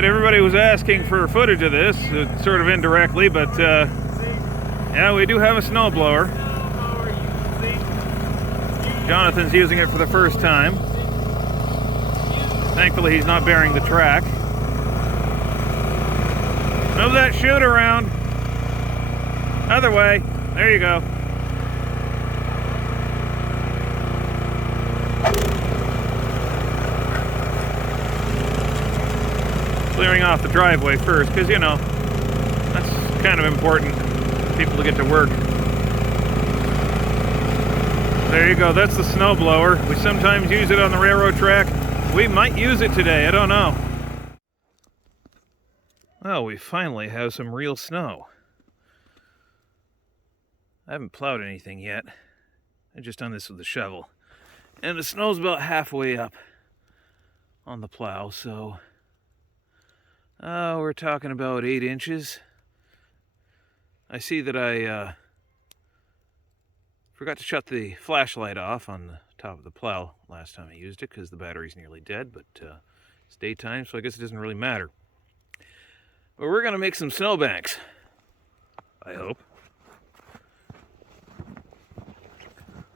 Alright, everybody was asking for footage of this, sort of indirectly, but yeah, we do have a snowblower. Jonathan's using it for the first time. Thankfully he's not bearing the track. Move that chute around. Other way. There you go. Clearing off the driveway first, because you know, that's kind of important for people to get to work. There you go, that's the snowblower. We sometimes use it on the railroad track. We might use it today, I don't know. Well, we finally have some real snow. I haven't plowed anything yet. I've just done this with the shovel. And the snow's about halfway up on the plow, so we're talking about 8 inches. I see that I forgot to shut the flashlight off on the top of the plow last time I used it because the battery's nearly dead, but it's daytime, so I guess it doesn't really matter. But we're going to make some snowbanks, I hope.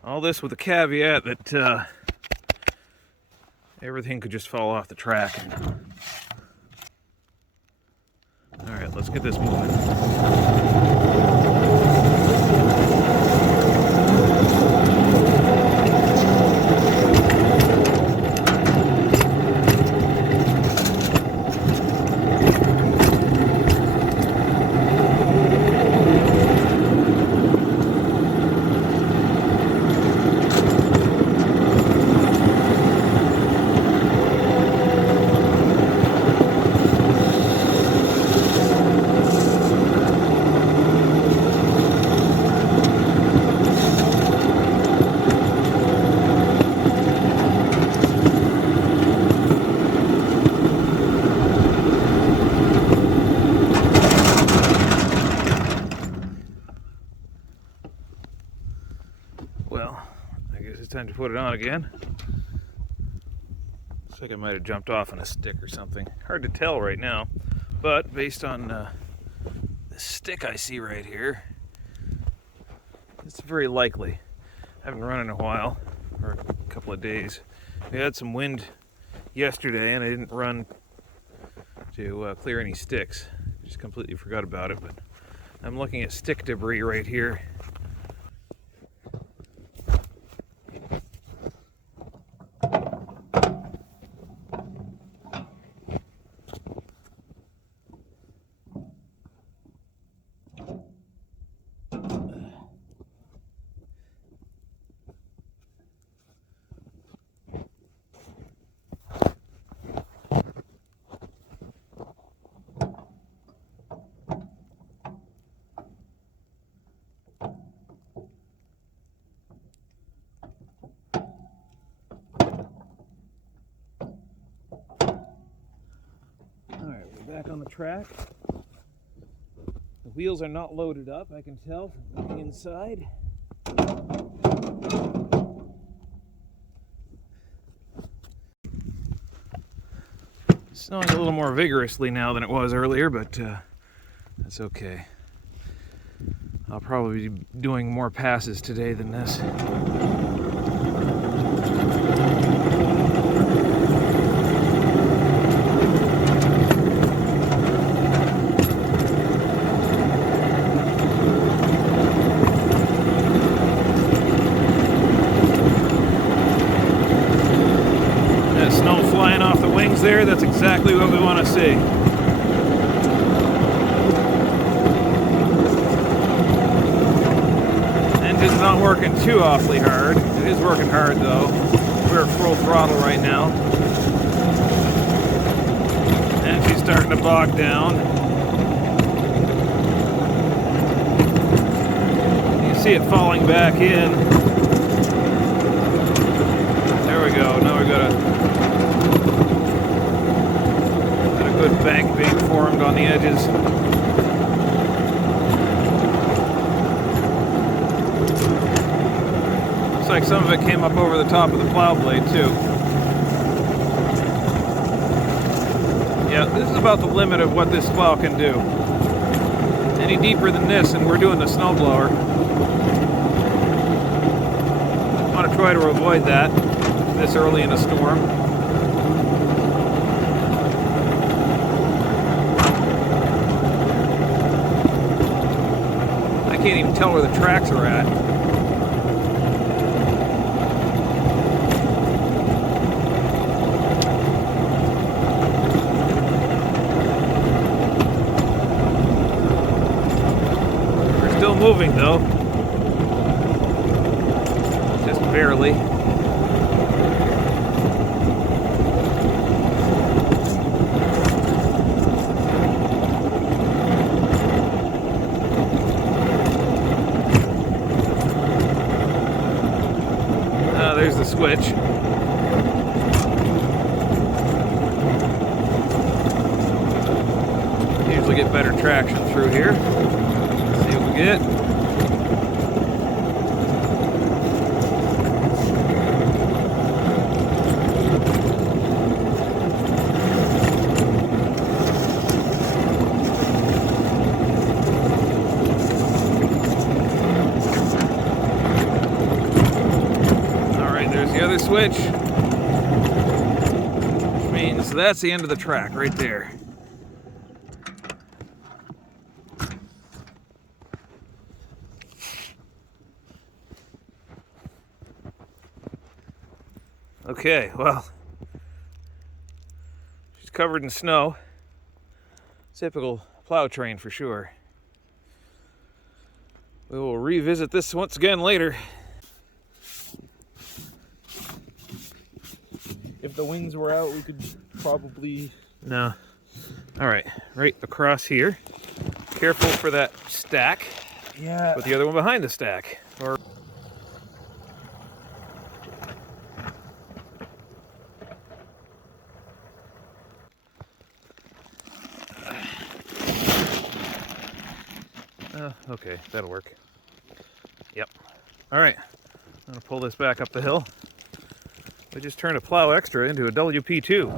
All this with the caveat that everything could just fall off the track. Alright, let's get this moving. Well, I guess it's time to put it on again. Looks like I might have jumped off on a stick or something. Hard to tell right now, but based on the stick I see right here, it's very likely. I haven't run in a while, or a couple of days. We had some wind yesterday and I didn't run to clear any sticks. Just completely forgot about it, but I'm looking at stick debris right here. Back on the track. The wheels are not loaded up, I can tell from looking inside. It's snowing a little more vigorously now than it was earlier, but that's okay. I'll probably be doing more passes today than this. There, that's exactly what we want to see. Engine's not working too awfully hard. It is working hard though. We're full throttle right now. And she's starting to bog down. You see it falling back in. There we go. Now we got a good bank being formed on the edges. Looks like some of it came up over the top of the plow blade too. Yeah, this is about the limit of what this plow can do. Any deeper than this, and we're doing the snowblower. I want to try to avoid that this early in a storm. I can't even tell where the tracks are at. They're still moving though. Just barely. There's the switch. Usually get better traction through here. Let's see what we get. The other switch, which means that's the end of the track right there. Okay, well, she's covered in snow. Typical plow train for sure. We will revisit this once again later. If the wings were out, we could probably... No. All right, right across here. Careful for that stack. Yeah. Put the other one behind the stack. Or... okay, that'll work. Yep. All right, I'm gonna pull this back up the hill. We just turned a Plow Extra into a WP2.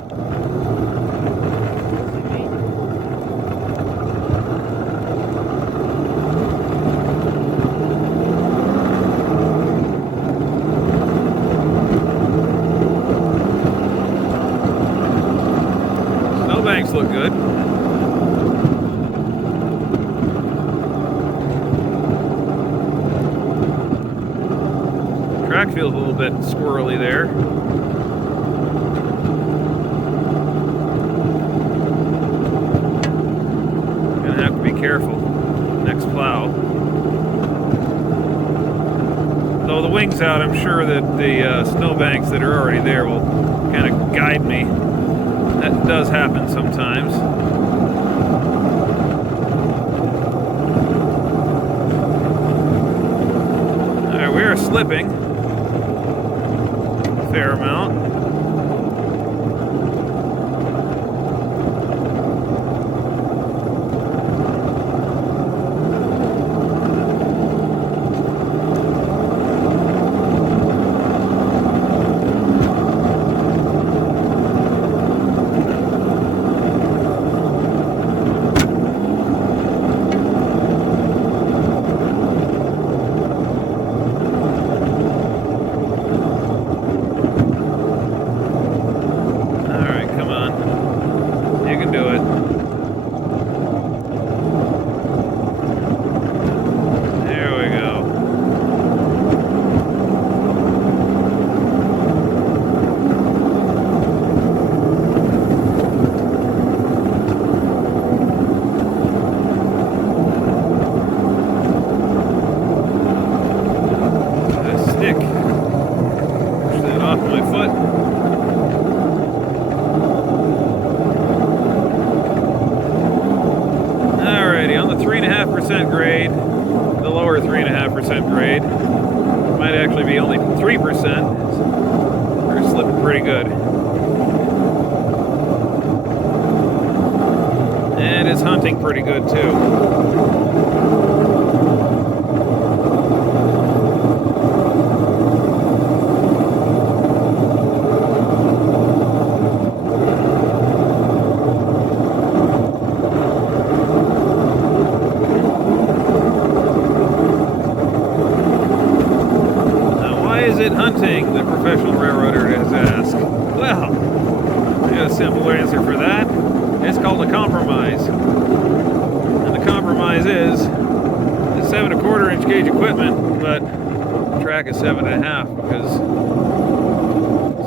Snowbanks look good. Track feels a little bit squirrely there. Gonna have to be careful next plow. Though the wing's out, I'm sure that the snowbanks that are already there will kind of guide me. That does happen sometimes. Alright, we are slipping a fair amount. Grade, the lower 3.5% grade. Might actually be only 3%. We're slipping pretty good. And it's hunting pretty good too. answer for that. It's called a compromise. And the compromise is it's 7 1/4 inch gauge equipment, but the track is 7 1/2 because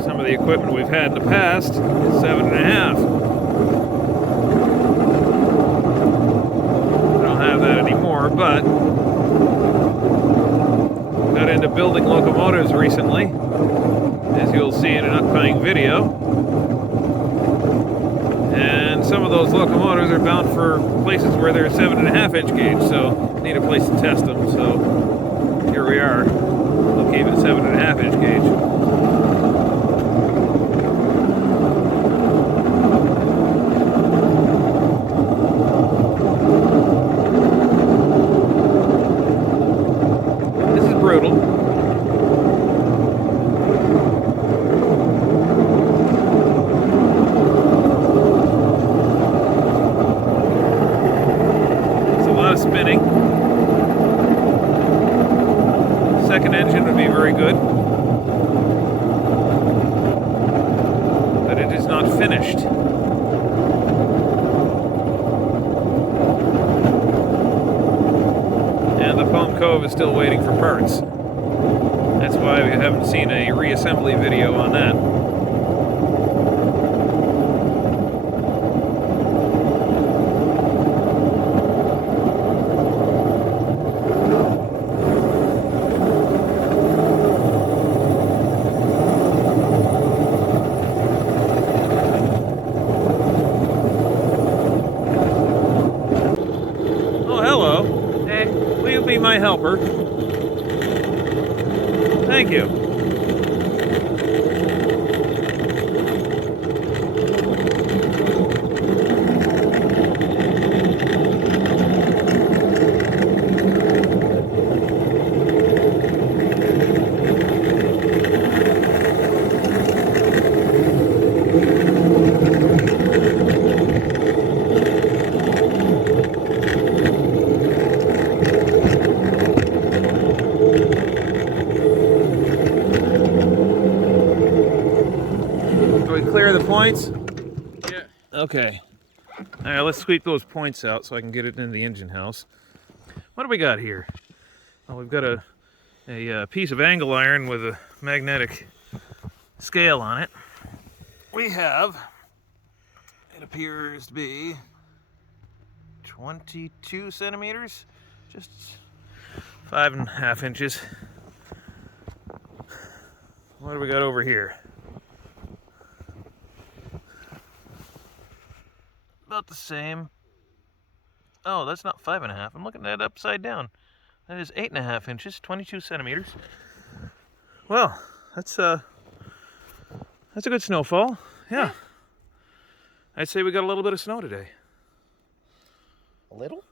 some of the equipment we've had in the past is 7 1/2. I don't have that anymore, but got into building locomotives recently, as you'll see in an upcoming video. And some of those locomotives are bound for places where they're 7 1/2 inch gauge, so need a place to test them. So here we are, located at 7 1/2 inch gauge. This is brutal. Spinning. Second engine would be very good, but it is not finished. And the pump cove is still waiting for parts. That's why we haven't seen a reassembly video on that. Be my helper. Thank you. Clear the points? Yeah. Okay. Alright, let's sweep those points out so I can get it into the engine house. What do we got here? Well, we've got a piece of angle iron with a magnetic scale on it. We have, it appears to be 22 centimeters, just 5 1/2 inches. What do we got over here? About the same. Oh, that's not 5 1/2. I'm looking at it upside down. That is 8 1/2 inches, 22 centimeters. Well, that's a good snowfall. Yeah. I'd say we got a little bit of snow today. A little?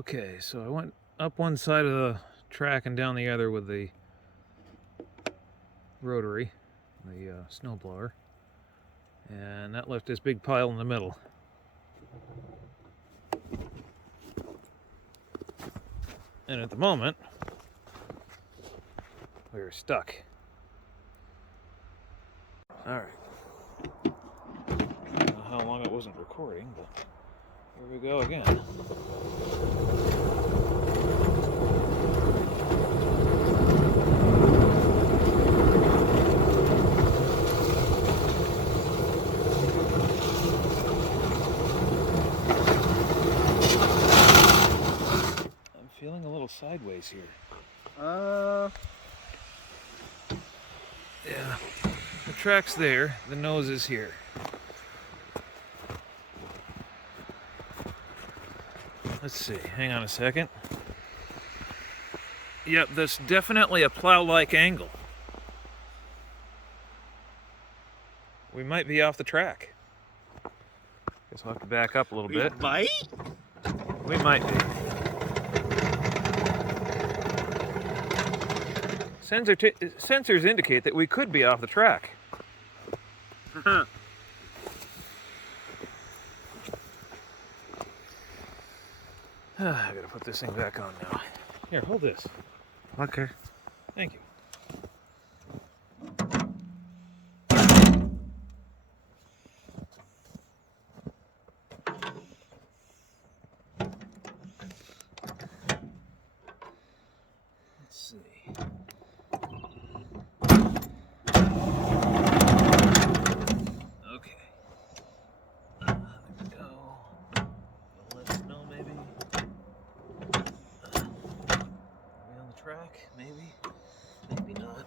Okay, so I went up one side of the track and down the other with the rotary, the snowblower, and that left this big pile in the middle. And at the moment, we were stuck. Alright. I don't know how long it wasn't recording, but here we go again. I'm feeling a little sideways here. Yeah. The track's there, the nose is here. Let's see, hang on a second. Yep, that's definitely a plow-like angle. We might be off the track. Guess we'll have to back up a little bit. We might be. Sensors indicate that we could be off the track. I gotta put this thing back on now. Here, hold this. Okay. Thank you. Let's see. Okay. There we go. Let it know, maybe. Are we on the track? Maybe. Maybe not.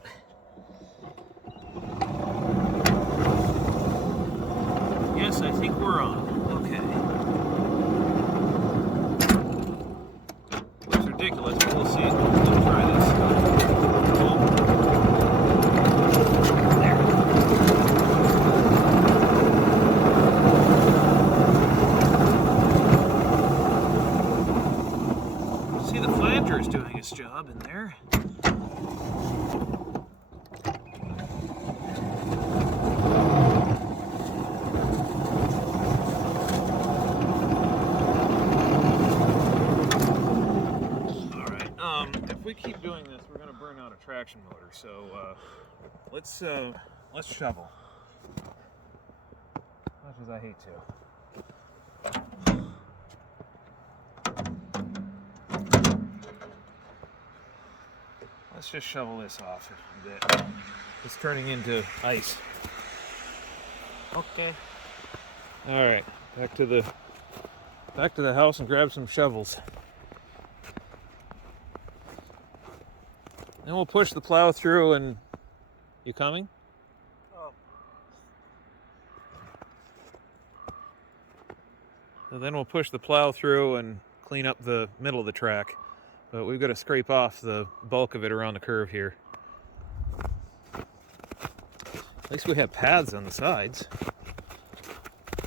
Yes, I think we're on. Okay. Looks ridiculous, but we'll see. We'll try this. See, the flanter is doing its job in there. If we keep doing this, we're going to burn out a traction motor. So let's shovel. Much as I hate to. Let's just shovel this off a bit. It's turning into ice. Okay. All right, back to the house and grab some shovels. Then we'll push the plow through and... You coming? Oh. So then we'll push the plow through and clean up the middle of the track. But we've got to scrape off the bulk of it around the curve here. At least we have paths on the sides.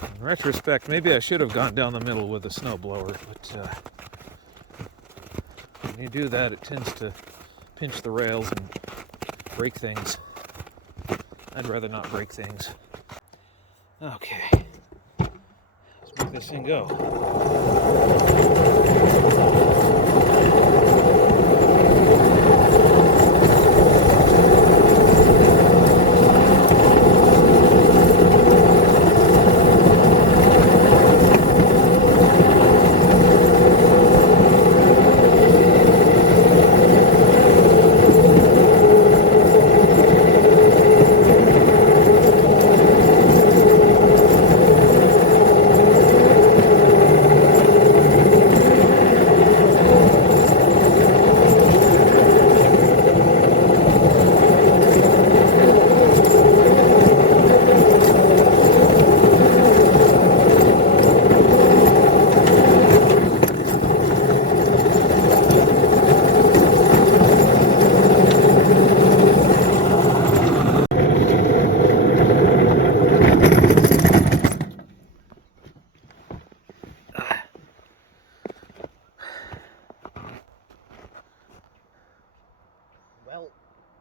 In retrospect, maybe I should have gone down the middle with a snowblower, but when you do that, it tends to pinch the rails and break things. I'd rather not break things. Okay, let's make this thing go.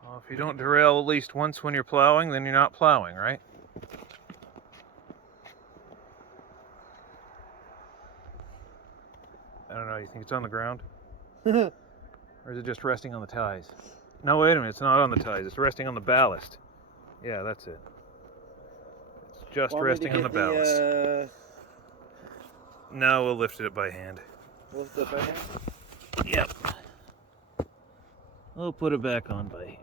Well, if you don't derail at least once when you're plowing, then you're not plowing, right? I don't know, you think it's on the ground? Or is it just resting on the ties? No, wait a minute, it's not on the ties, it's resting on the ballast. Yeah, that's it. It's just resting on the ballast. No, we'll lift it by hand. Lift it by hand? Yep. We'll put it back on by hand.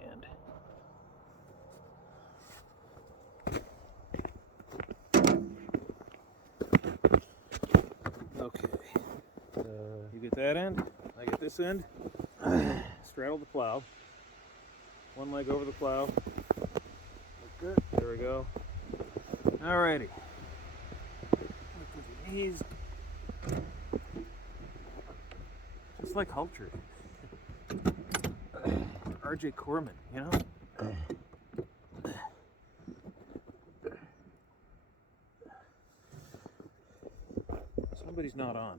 Okay. You get that end, I get this end. Straddle the plow. One leg over the plow. That's good. There we go. Alrighty. Look with your knees. Just like Hulcher. R.J. Corman, you know? Somebody's not on.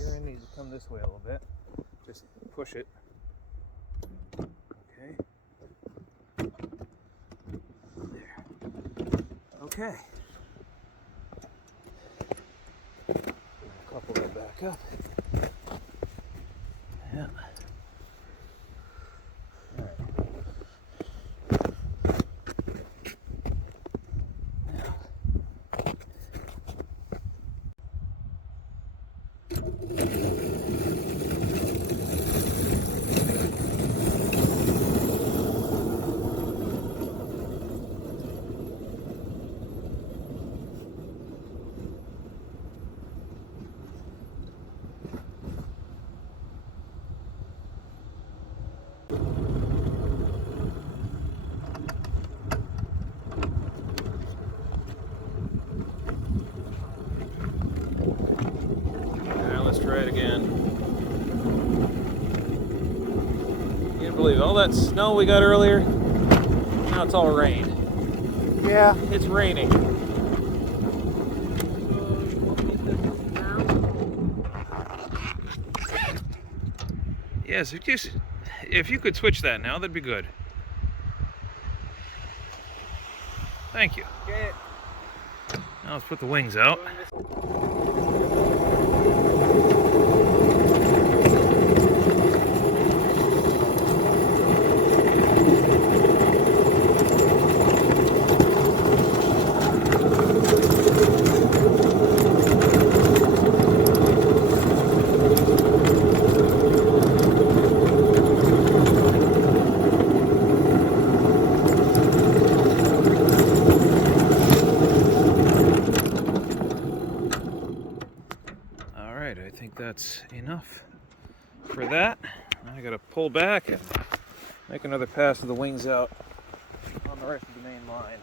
Your end needs to come this way a little bit. Just push it. Okay. There. Okay. Couple that back up. Yeah. All right. Now. Let's try it again. You can't believe all that snow we got earlier. Now it's all rain. Yeah. It's raining. Yes, if you could switch that now, that'd be good. Thank you. Okay. Now let's put the wings out. I think that's enough for that. Now I gotta pull back and make another pass of the wings out on the rest of the main line.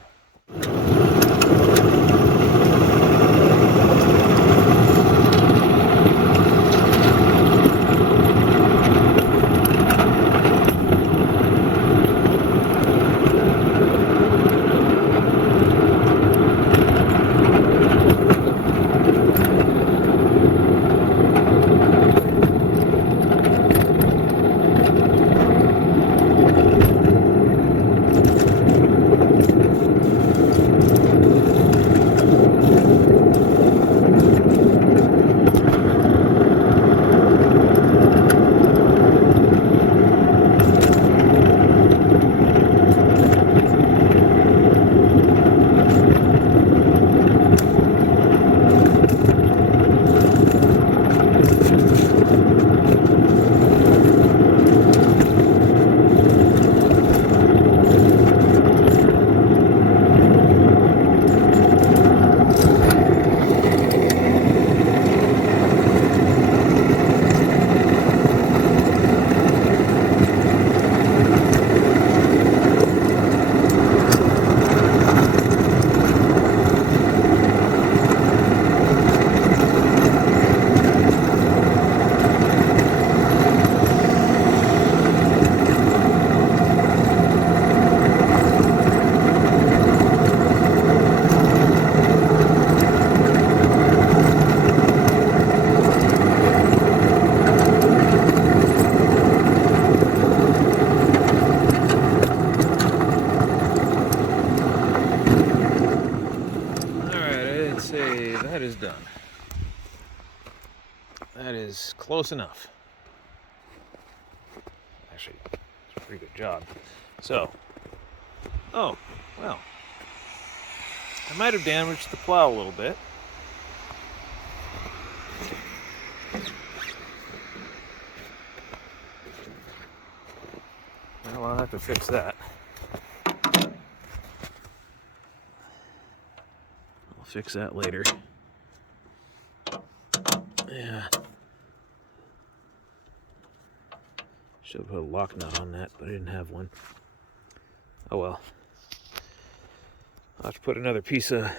close enough. Actually, it's a pretty good job. So, oh, well, I might have damaged the plow a little bit. Well, I'll have to fix that. I'll fix that later. Yeah. Should have put a lock nut on that, but I didn't have one. Oh well. I'll have to put another piece of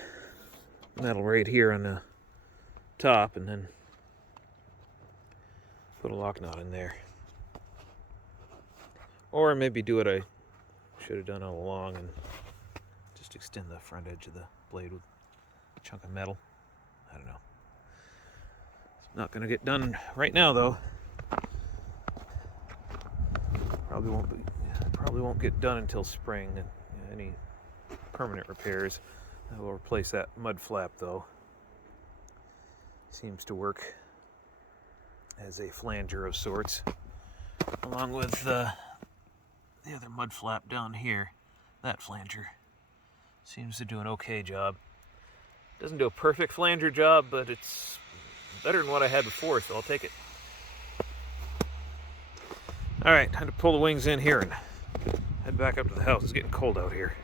metal right here on the top and then put a lock nut in there. Or maybe do what I should have done all along and just extend the front edge of the blade with a chunk of metal. I don't know. It's not going to get done right now though. Probably won't get done until spring. And any permanent repairs. I will replace that mud flap though. Seems to work as a flanger of sorts, along with the other mud flap down here. That flanger seems to do an okay job. Doesn't do a perfect flanger job, but it's better than what I had before, so I'll take it. Alright, time to pull the wings in here and head back up to the house. It's getting cold out here.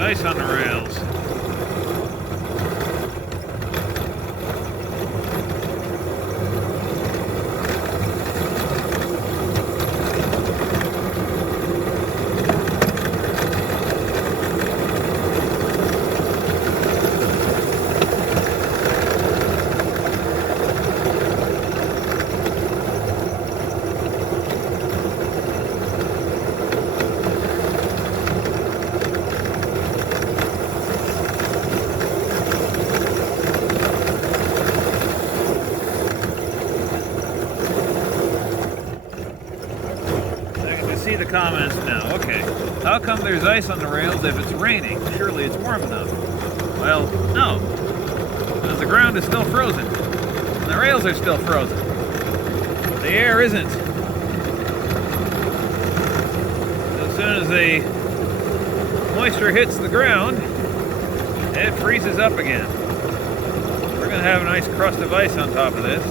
Ice on the rails. See the comments now. Okay, how come there's ice on the rails if it's raining? Surely it's warm enough. Well, no, because the ground is still frozen and the rails are still frozen. The air isn't. As soon as the moisture hits the ground, it freezes up again. We're going to have a nice crust of ice on top of this.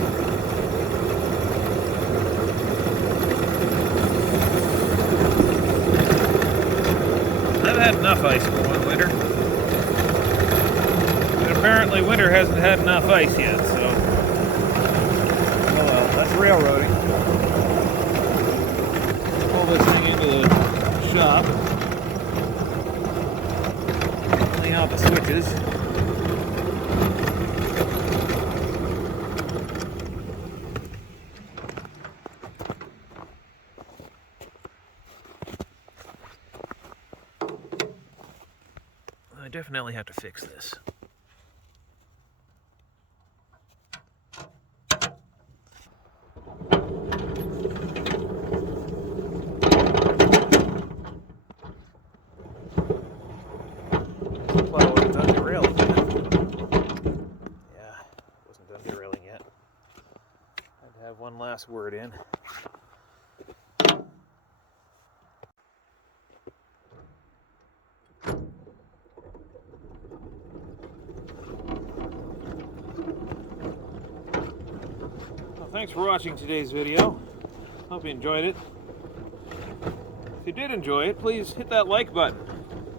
I've had enough ice for one winter. But apparently winter hasn't had enough ice yet, so... Oh well, that's railroading. Pull this thing into the shop. Clean out the switches. I definitely have to fix this. Plow wasn't done derailing yet. Yeah, wasn't done derailing yet. Had to have one last word in. Well, thanks for watching today's video. Hope you enjoyed it. If you did enjoy it, please hit that like button.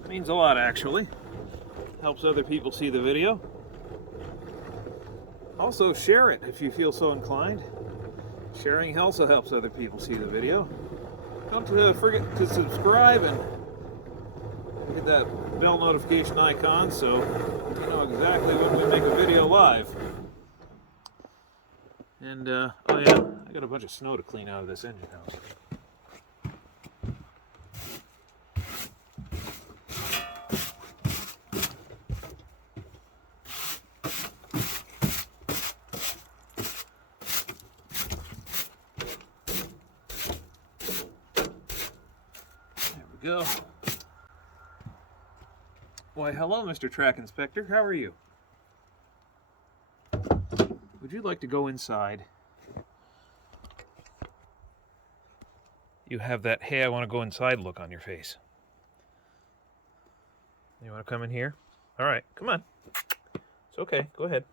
It means a lot, actually. Helps other people see the video. Also, share it if you feel so inclined. Sharing also helps other people see the video. Don't forget to subscribe and hit that bell notification icon so you know exactly when we make a video live. And, oh yeah, I got a bunch of snow to clean out of this engine house. Go. Why, hello, Mr. Track Inspector. How are you? Would you like to go inside? You have that, hey, I want to go inside look on your face. You want to come in here? All right, come on. It's okay. Go ahead.